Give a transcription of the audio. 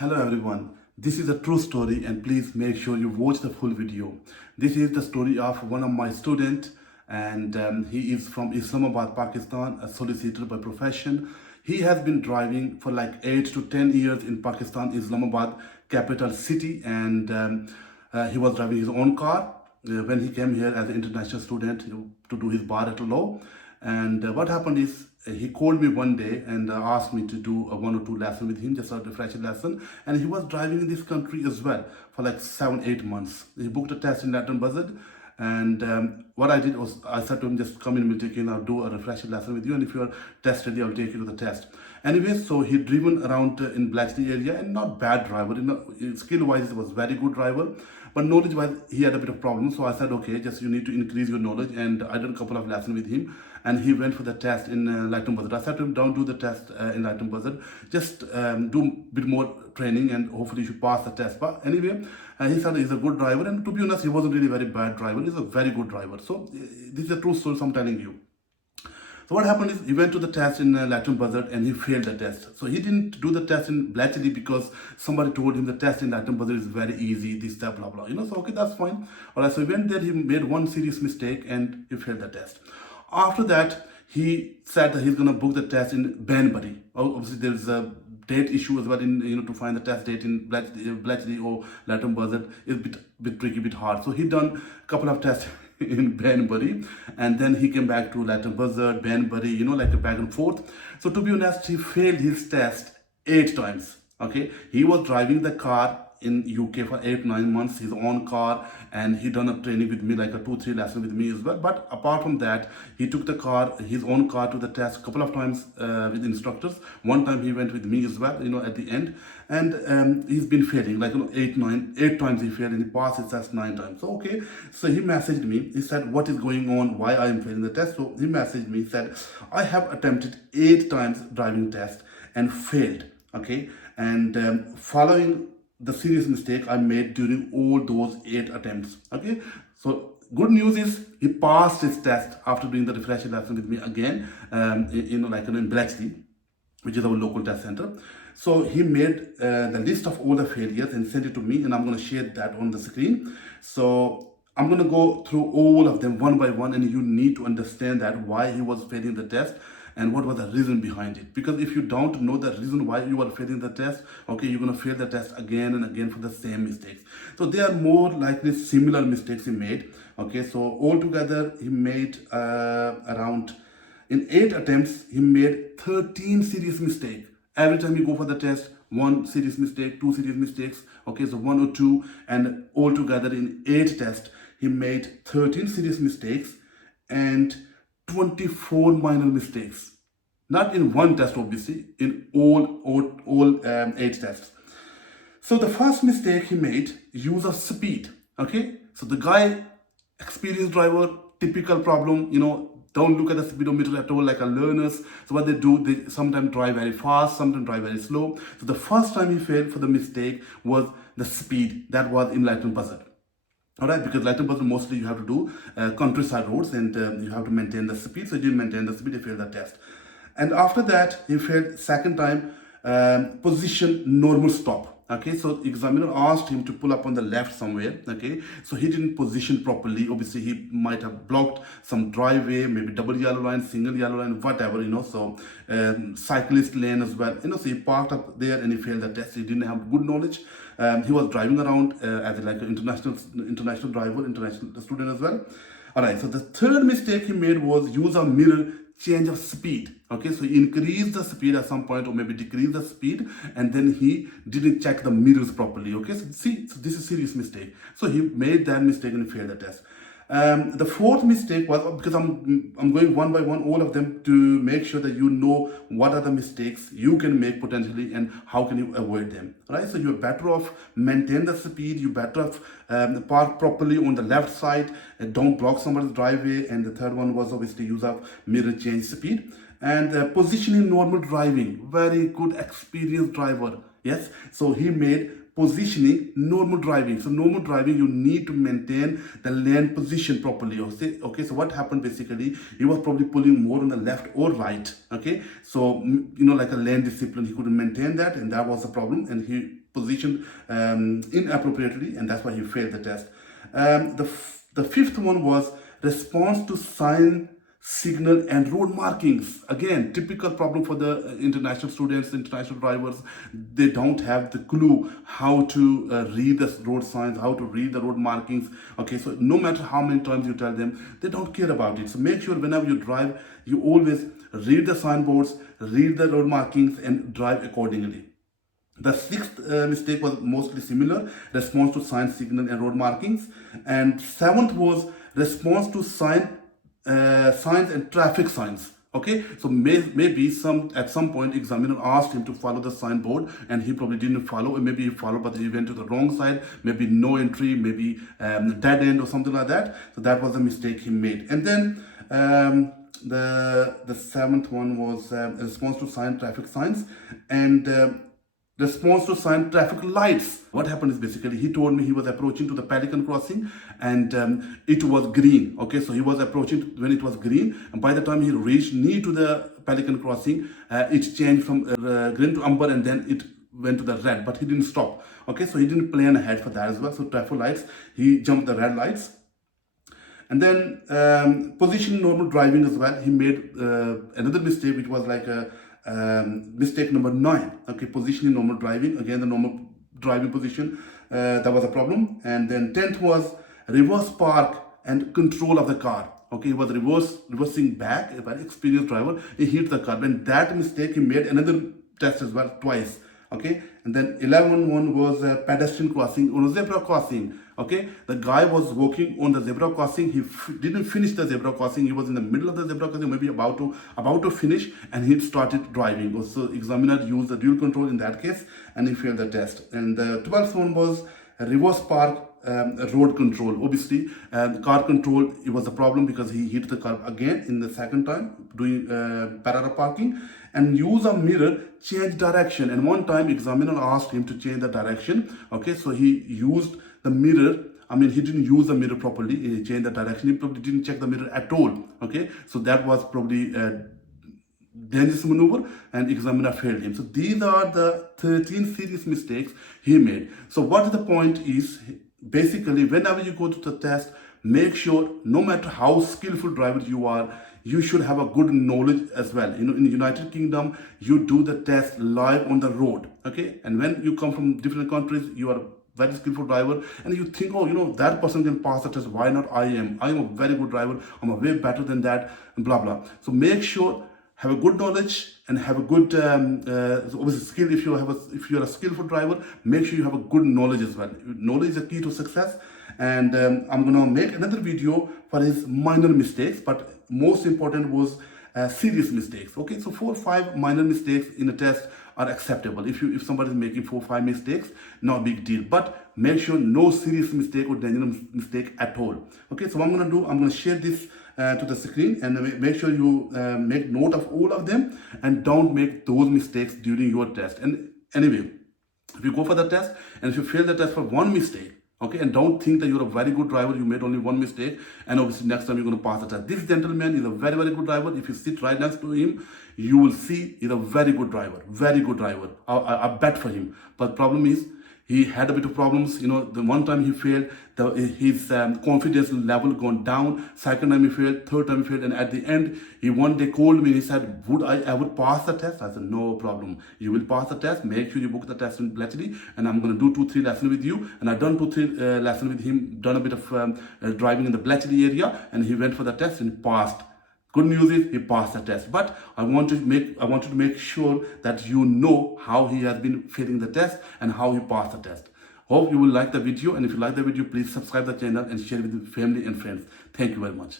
Hello everyone, this is a true story and please make sure you watch the full video. This is the story of one of my students and he is from Islamabad, Pakistan, a solicitor by profession. He has been driving for like 8 to 10 years in Pakistan, Islamabad, capital city, and he was driving his own car when he came here as an international student to do his bar at law. And what happened is he called me one day and asked me to do a one or two lesson with him, just a refresher lesson. And he was driving in this country as well for like 7, 8 months. He booked a test in Latin Buzzard. And what I did was I said to him, just come in, we'll take you, I'll do a refresher lesson with you. And if you're test ready, I'll take you to the test. Anyway, so he driven around in Bletchley area, and not bad driver. Skill wise, he was very good driver. But knowledge wise, he had a bit of problem. So I said, okay, just you need to increase your knowledge. And I did a couple of lessons with him. And he went for the test in Lighton Buzzard. I said to him, don't do the test in Lighton Buzzard. Just do a bit more training and hopefully you should pass the test. But anyway, he said he's a good driver. And to be honest, he wasn't really a very bad driver. He's a very good driver. So this is a true story, so I'm telling you. So what happened is he went to the test in Latin Buzzard and he failed the test. So he didn't do the test in Bletchley because somebody told him the test in Latin Buzzard is very easy, this, that, blah, blah. So okay, that's fine. All right, so he went there, he made one serious mistake and he failed the test. After that, he said that he's going to book the test in Banbury. Obviously, there's a date issue as well in to find the test date in Bletchley or Latin Buzzard is a bit tricky, bit hard. So he done a couple of tests in Banbury, and then he came back to Latin Buzzard, Banbury, like a back and forth. So to be honest, he failed his test 8 times. Okay, he was driving the car in UK for 8, 9 months, his own car, and he done a training with me, like a 2, 3 lesson with me as well. But apart from that, he took the car, his own car, to the test a couple of times with instructors. One time he went with me as well, at the end. And he's been failing, like 8 times he failed, and he passed his test 9 times. So okay, so he messaged me. He said, what is going on? Why I am failing the test? So he messaged me, said, I have attempted 8 times driving test and failed. Okay, and following the serious mistake I made during all those 8 attempts. Okay, so good news is he passed his test after doing the refresher lesson with me again, in Bletchley, which is our local test center. So he made the list of all the failures and sent it to me, and I'm going to share that on the screen. So I'm going to go through all of them one by one, and you need to understand that why he was failing the test and what was the reason behind it. Because if you don't know the reason why you are failing the test, okay, you're going to fail the test again and again for the same mistakes. So they are more likely similar mistakes he made. Okay, so altogether he made around, in 8 attempts, he made 13 serious mistakes. Every time you go for the test, 1 serious mistake, 2 serious mistakes, okay, so 1 or 2, and altogether in 8 tests, he made 13 serious mistakes and 24 minor mistakes. Not in one test, obviously, in all 8 tests. So the first mistake he made, use of speed. Okay, so the guy, experienced driver, typical problem, don't look at the speedometer at all like a learners. So what they do, they sometimes drive very fast, sometimes drive very slow. So the first time he failed for the mistake was the speed that was in Lighton Buzzard. All right, because Lighton Buzzard mostly you have to do countryside roads, and you have to maintain the speed. So he didn't maintain the speed, he failed the test. And after that, he failed second time, position normal stop. Okay, so examiner asked him to pull up on the left somewhere. Okay, so he didn't position properly. Obviously, he might have blocked some driveway, maybe double yellow line, single yellow line, whatever, So cyclist lane as well. So he parked up there and he failed the test. He didn't have good knowledge. He was driving around as like an international driver, international student as well. All right, so the third mistake he made was use a mirror change of speed. Okay, so he increased the speed at some point or maybe decreased the speed, and then he didn't check the mirrors properly. Okay, so see, so this is a serious mistake. So he made that mistake and failed the test. The fourth mistake was, because I'm going one by one, all of them, to make sure that you know what are the mistakes you can make potentially and how can you avoid them, right? So you're better off maintain the speed, you better off park properly on the left side, don't block somebody's driveway. And the third one was obviously use of mirror change speed. And positioning normal driving, very good experienced driver. Yes, so he made positioning, normal driving. So normal driving, you need to maintain the lane position properly. Okay, so what happened basically, he was probably pulling more on the left or right. Okay, so like a lane discipline, he couldn't maintain that, and that was the problem, and he positioned inappropriately, and that's why he failed the test. The fifth one was response to sign, signal and road markings. Again, typical problem for the international students, international drivers. They don't have the clue how to read the road signs, how to read the road markings. Okay, so no matter how many times you tell them, they don't care about it. So make sure whenever you drive, you always read the signboards, read the road markings and drive accordingly. The sixth mistake was mostly similar, response to sign, signal and road markings. And seventh was response to signs and traffic signs. Okay, so maybe at some point examiner asked him to follow the signboard and he probably didn't follow, or maybe he followed but he went to the wrong side, maybe no entry, maybe dead end or something like that. So that was a mistake he made. And then the seventh one was response to sign, traffic signs, and response to sign traffic lights. What happened is basically he told me he was approaching to the Pelican crossing and it was green. Okay, so he was approaching when it was green, and by the time he reached near to the Pelican crossing, it changed from green to amber and then it went to the red, but he didn't stop. Okay, so he didn't plan ahead for that as well. So traffic lights, he jumped the red lights. And then positioning, normal driving as well. He made another mistake, which was like a mistake number 9. Okay, positioning, normal driving. Again, the normal driving position, that was a problem. And then 10th was reverse park and control of the car. Okay, he was reversing back. A very experienced driver, he hit the car. And that mistake, he made another test as well, twice. Okay, and then 11th one was a pedestrian crossing on a zebra crossing. Okay, the guy was walking on the zebra crossing. He didn't finish the zebra crossing. He was in the middle of the zebra crossing, maybe about to finish, and he started driving. So examiner used the dual control in that case, and he failed the test. And the 12th one was a reverse park road control. Obviously, the car control, it was a problem because he hit the car again in the second time doing parallel parking. And use a mirror, change direction. And one time examiner asked him to change the direction. Okay, so he used the mirror. I mean, he didn't use the mirror properly. He changed the direction. He probably didn't check the mirror at all. Okay, so that was probably a dangerous maneuver, and examiner failed him. So these are the 13 serious mistakes he made. So what the point is, basically, whenever you go to the test, make sure no matter how skillful driver you are, you should have a good knowledge as well. In the United Kingdom, you do the test live on the road. Okay, and when you come from different countries, you are a very skillful driver, and you think, oh, that person can pass the test. Why not I am? I am a very good driver. I'm a way better than that, and blah blah. So make sure have a good knowledge and have a good obviously skill. If you're a skillful driver, make sure you have a good knowledge as well. Knowledge is a key to success. And I'm gonna make another video for his minor mistakes, but most important was serious mistakes. Okay, so 4 or 5 minor mistakes in a test are acceptable. If somebody is making 4 or 5 mistakes, not a big deal. But make sure no serious mistake or dangerous mistake at all. Okay, so what I'm gonna share this to the screen, and make sure you make note of all of them and don't make those mistakes during your test. And anyway, if you go for the test and if you fail the test for one mistake, okay, and don't think that you're a very good driver, you made only one mistake, and obviously next time you're going to pass the test. This gentleman is a very, very good driver. If you sit right next to him, you will see he's a very good driver, very good driver. I bet for him. But problem is, he had a bit of problems. The one time he failed, his confidence level gone down. Second time he failed, third time he failed, and at the end, he one day called me and he said, would I ever pass the test? I said, no problem. You will pass the test. Make sure you book the test in Bletchley, and I'm going to do 2-3 lessons with you. And I done 2-3 lessons with him, done a bit of driving in the Bletchley area, and he went for the test and passed. Good news is he passed the test, but I want to make sure that you know how he has been failing the test and how he passed the test. Hope you will like the video, and if you like the video, please subscribe the channel and share it with your family and friends. Thank you very much.